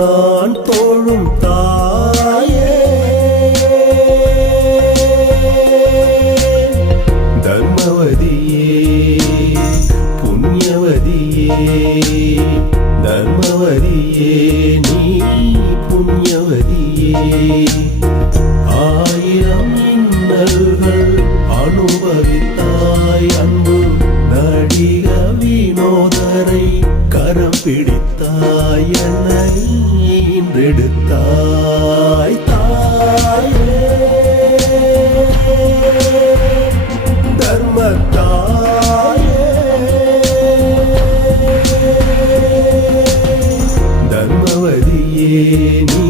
நான் தோழும் தாயே தர்மவதியே புண்ணியவதியே தர்மவதியே நீ புண்ணியவதியே ஆயிரம் இன்னல்கள் அனுபவித்தாய் அன்பு நடிக வினோதரை கரம் பிடித்தாய் என்னை ஈன்றெடுத்தாய் தாயே தர்மத்தாயே தர்மவதியே நீ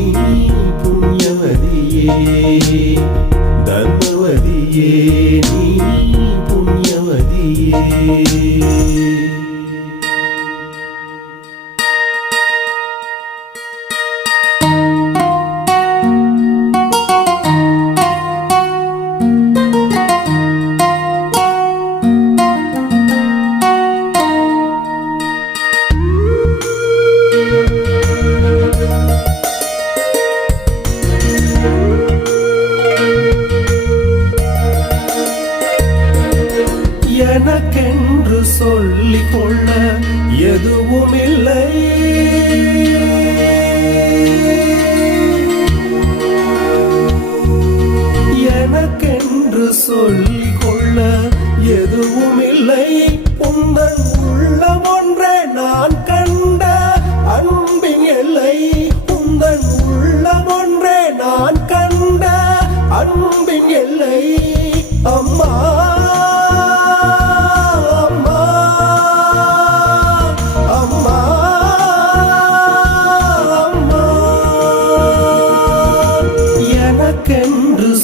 புண்ணியவதியே தர்மவதியே நீ புண்ணியவதியே எனக்கென்று சொல்லிக் கொள்ள எதுவும் இல்லை எனக்கென்று சொல்லிக் கொள்ள எதுவும் இல்லை உந்தன் உள்ளம் ஒன்றே நான் கண்ட அன்பின் எல்லை உந்தன் உள்ளம் ஒன்றே நான் கண்ட அன்பின் எல்லை அம்மா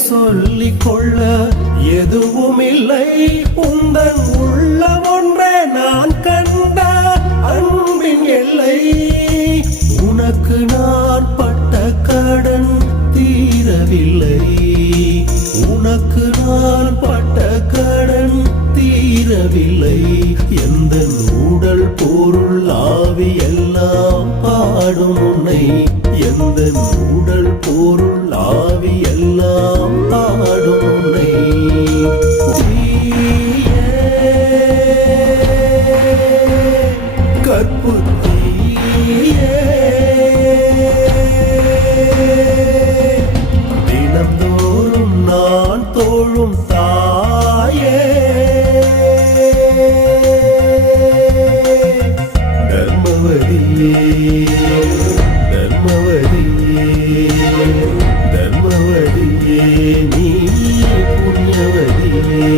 சொல்லிக் கொள்ள எதுவும் இல்லை உந்தன் உள்ளம் ஒன்றே நான் கண்ட அன்பின் எல்லை உனக்கு நான் பட்ட கடன் தீரவில்லை உனக்கு நான் பட்ட கடன் தீரவில்லை எந்த உடல் பொருள் ஆவி எல்லாம் பாடும் உன்னை எந்த உடல் பொருள் ஆவி எல்லாம் பாடும் உன்னை கற்புத்தீயே தினந்தோறும் நான் தோழும் தாயே தர்மவதியே தர்மவதியே நீ புண்ணியவதியே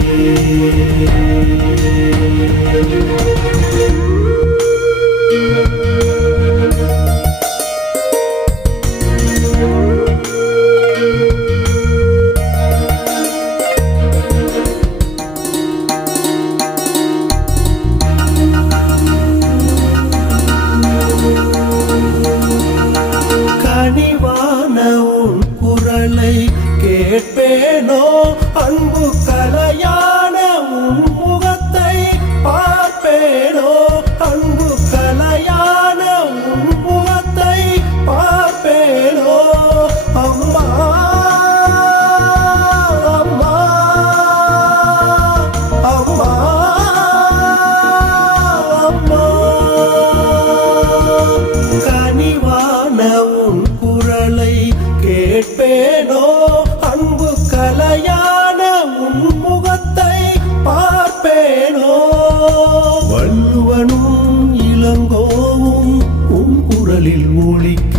கேட்பேனோ அன்பு கலையான உன் முகத்தை பார்ப்பேனோ அன்பு கலையான உன் முகத்தை பார்ப்பேனோ அம்மா அம்மா அம்மா அம்மா கனிவான உன் குரலை கேட்பேனோ அன்பு கலையான உன் முகத்தை பார்ப்பேனோ வள்ளுவனும் இளங்கோவும் உன் குரலில் ஒலிக்க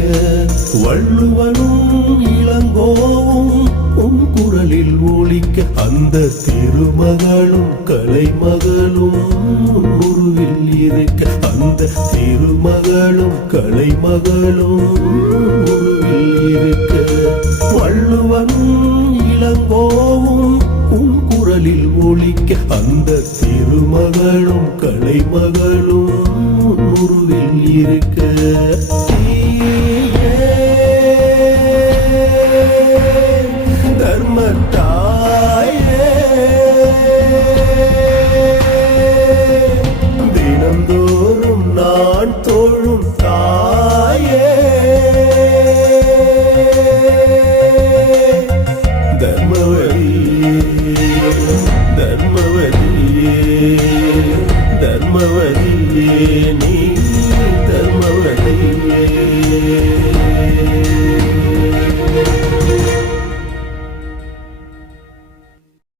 வள்ளுவனும் இளங்கோவும் உன் குரலில் ஒலிக்க அந்த திருமகளும் கலைமகளும் உருவில் இருக்க அந்த திருமகளும் கலைமகளும் உருவில் இருக்க வள்ளுவனும் இளங்கோவும் உன் குரலில் ஒலிக்க அந்த திருமகளும் கலைமகளும் உருவில் இருக்க தர்மத்தாயே தினந்தோறும் நான் தோழும் தாயே நீ